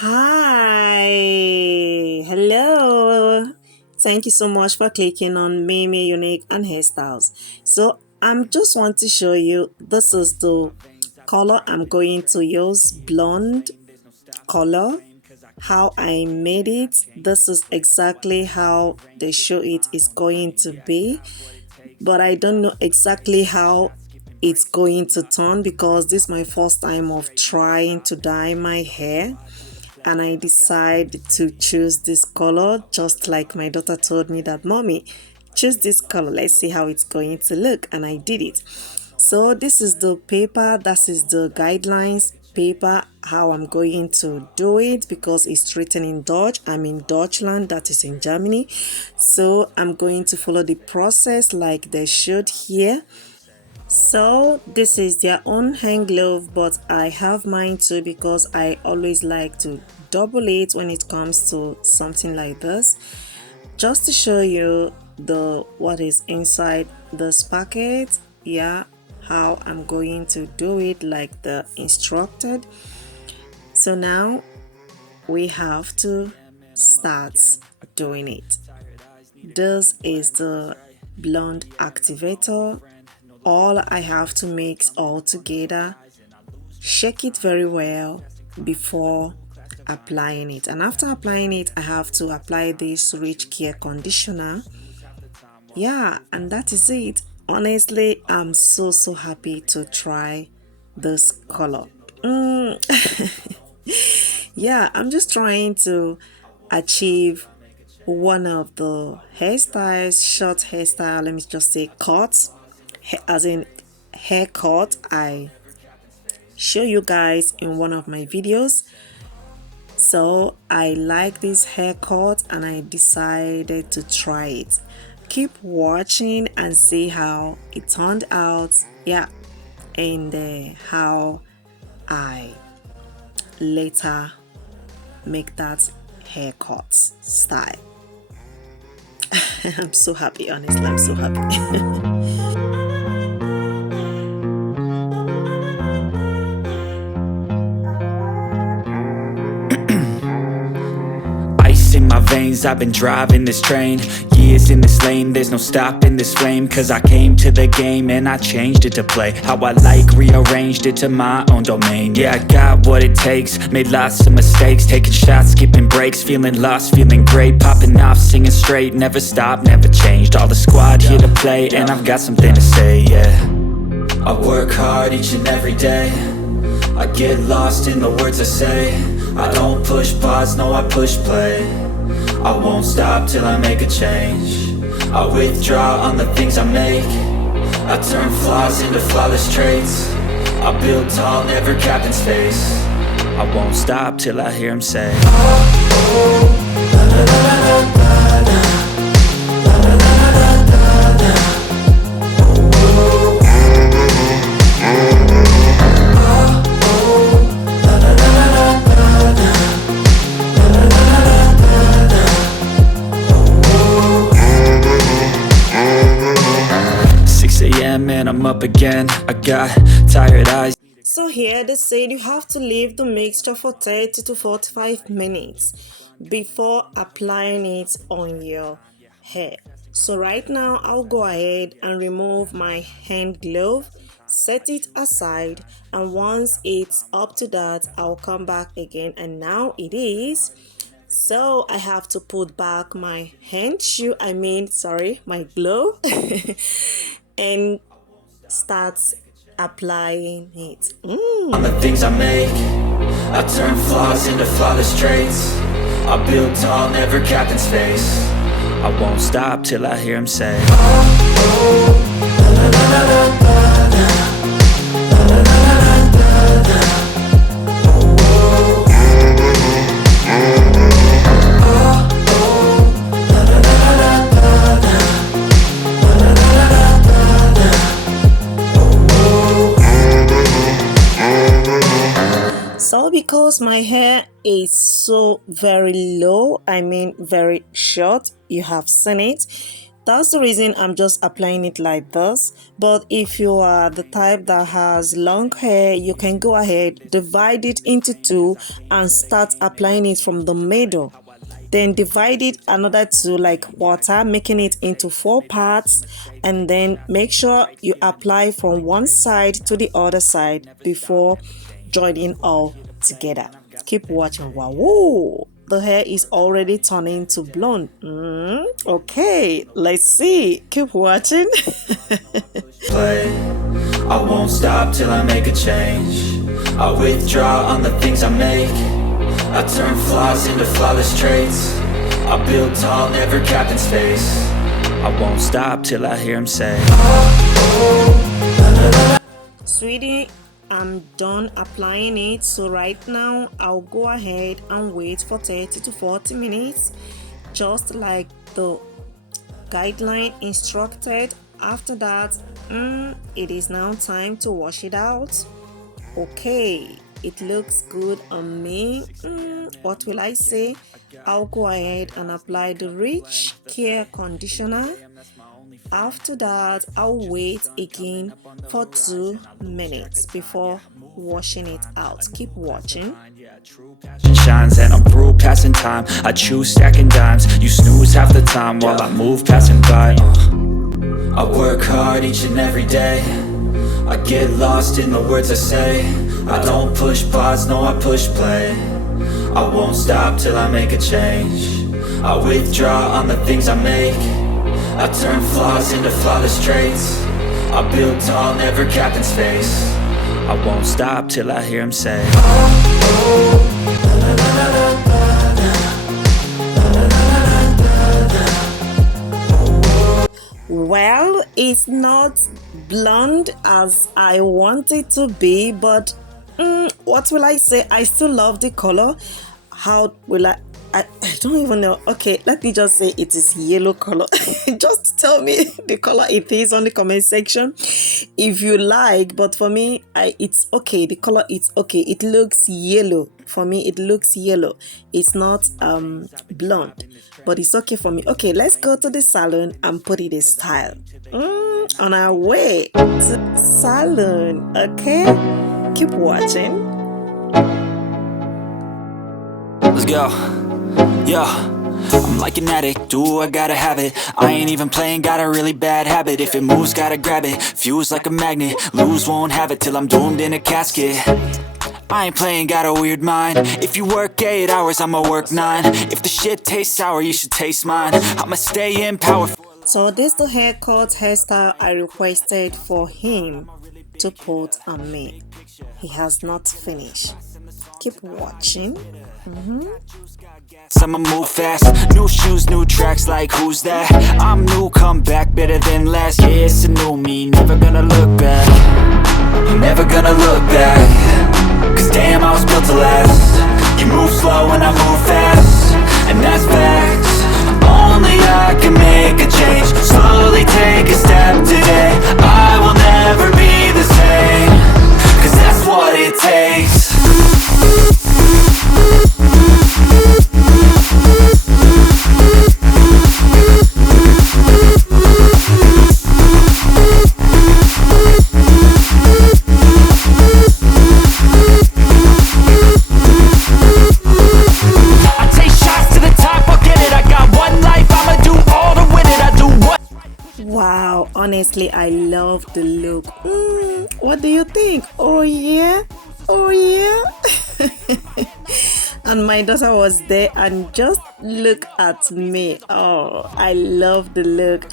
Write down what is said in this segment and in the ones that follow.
Hi, hello. Thank you so much for clicking on Mimi Unique and Hairstyles. So I'm just want to show you this is the color I'm going to use, blonde color. How I made it. This is exactly how they show it is going to be, but I don't know exactly how it's going to turn because this is my first time of trying to dye my hair, and I decided to choose this color just like my daughter told me that mommy, choose this color, let's see how it's going to look, and I did it. So this is the paper, that is the guidelines paper, how I'm going to do it because it's written in Dutch. I'm in Deutschland, that is in Germany, so I'm going to follow the process like they should here. So this is their own hand glove, but I have mine too because I always like to double it when it comes to something like this, just to show you the what is inside this packet. Yeah, how I'm going to do it like the instructed. So now we have to start doing it. This is the blonde activator. All I have to mix all together, shake it very well before applying it, and after applying it I have to apply this rich care conditioner. Yeah, and that is it. Honestly, I'm so happy to try this color. Yeah, I'm just trying to achieve one of the hairstyles, short hairstyle, let me just say cuts, as in haircut I show you guys in one of my videos. So I like this haircut and I decided to try it. Keep watching and see how it turned out. Yeah, and how I later make that haircut style. I'm so happy, honestly, I'm so happy. Ice in my veins, I've been driving this train. Years in this lane, there's no stopping this flame. Cause I came to the game and I changed it to play how I like, rearranged it to my own domain. Yeah, I got what it takes, made lots of mistakes, taking shots, skipping breaks, feeling lost, feeling great, popping off, singing straight, never stopped, never changed. All the squad here to play and I've got something to say, yeah. I work hard each and every day, I get lost in the words I say. I don't push pause, no I push play. I won't stop till I make a change. I withdraw on the things I make. I turn flaws into flawless traits. I build tall, never capped in space. I won't stop till I hear him say, oh, oh, la, la, la, la, la, la, la. And I'm up again, I got tired eyes. So here they said you have to leave the mixture for 30 to 45 minutes before applying it on your hair. So right now I'll go ahead and remove my hand glove, set it aside, and once it's up to that I'll come back again, and now it is. So I have to put back my my glove and start applying it. On the things I make, I turn flaws into flawless traits. I build tall, never capped in space. I won't stop till I hear him say, oh, oh, la, la, la, la, la, la. So because my hair is so very low, very short, you have seen it, That's the reason I'm just applying it like this. But if you are the type that has long hair, you can go ahead, divide it into two and start applying it from the middle. Then divide it another two like water, making it into 4 parts, and then make sure you apply from one side to the other side before joining all together. Keep watching. Wow, whoa, the hair is already turning to blonde. Okay, let's see. Keep watching. Play. I won't stop till I make a change. I withdraw on the things I make. I turn flaws into flawless traits. I build tall, never capped in space. I won't stop till I hear him say, Sweetie, I'm done applying it, so right now I'll go ahead and wait for 30 to 40 minutes, just like the guideline instructed. After that, it is now time to wash it out. Okay, it looks good on me. What will I say? I'll go ahead and apply the Rich Care Conditioner. After that, I'll wait again for 2 minutes before washing it out. Keep watching. Shines and I'm through passing time. I choose stacking dimes. You snooze half the time while I move passing by. I work hard each and every day. I get lost in the words I say. I don't push pause, no I push play. I won't stop till I make a change. I withdraw on the things I make. I turn flaws into flawless traits. I build tall, never capped in space. I won't stop till I hear him say, Well, it's not blonde as I want it to be, but what will I say? I still love the color. How will I don't even know. Okay, let me just say it is yellow color. Just tell me the color it is on the comment section if you like. But for me, it's okay. The color it's okay. It looks yellow. For me, it looks yellow. It's not blonde, but it's okay for me. Okay, let's go to the salon and put it in style. On our way to salon. Okay, keep watching. let's go. Yeah, I'm like an addict, do I gotta have it. I ain't even playing, got a really bad habit. If it moves, gotta grab it, fuse like a magnet. Lose, won't have it till I'm doomed in a casket. I ain't playing, got a weird mind. If you work 8 hours, I'ma work 9. If the shit tastes sour, you should taste mine. I'ma stay in power. So this the hairstyle I requested for him to put on me. He has not finished. Keep watching. I'ma move fast, new shoes, new tracks, like who's that? I'm new, come back, better than last. Yeah, it's a new me, never gonna look back. Never gonna look back. Cause damn, I was built to last. You move slow and I move fast, and that's facts. Only I can make a change. Slowly take a step today. I will never be the same. Cause that's what it takes. Wow, honestly, I love the look. What do you think? Oh yeah, oh yeah. And my daughter was there, and just look at me. Oh, I love the look.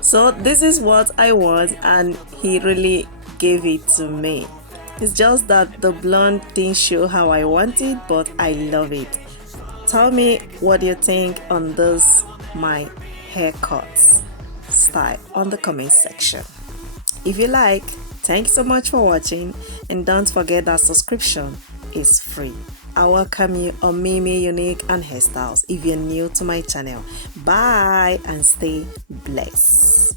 So this is what I want, and he really gave it to me. It's just that the blonde didn't show how I want it, but I love it. Tell me what you think on this my haircuts style on the comment section. If you like, thanks so much for watching, and don't forget that subscription is free. I welcome you on Mimi Unique and Hairstyles if you're new to my channel. Bye and stay blessed.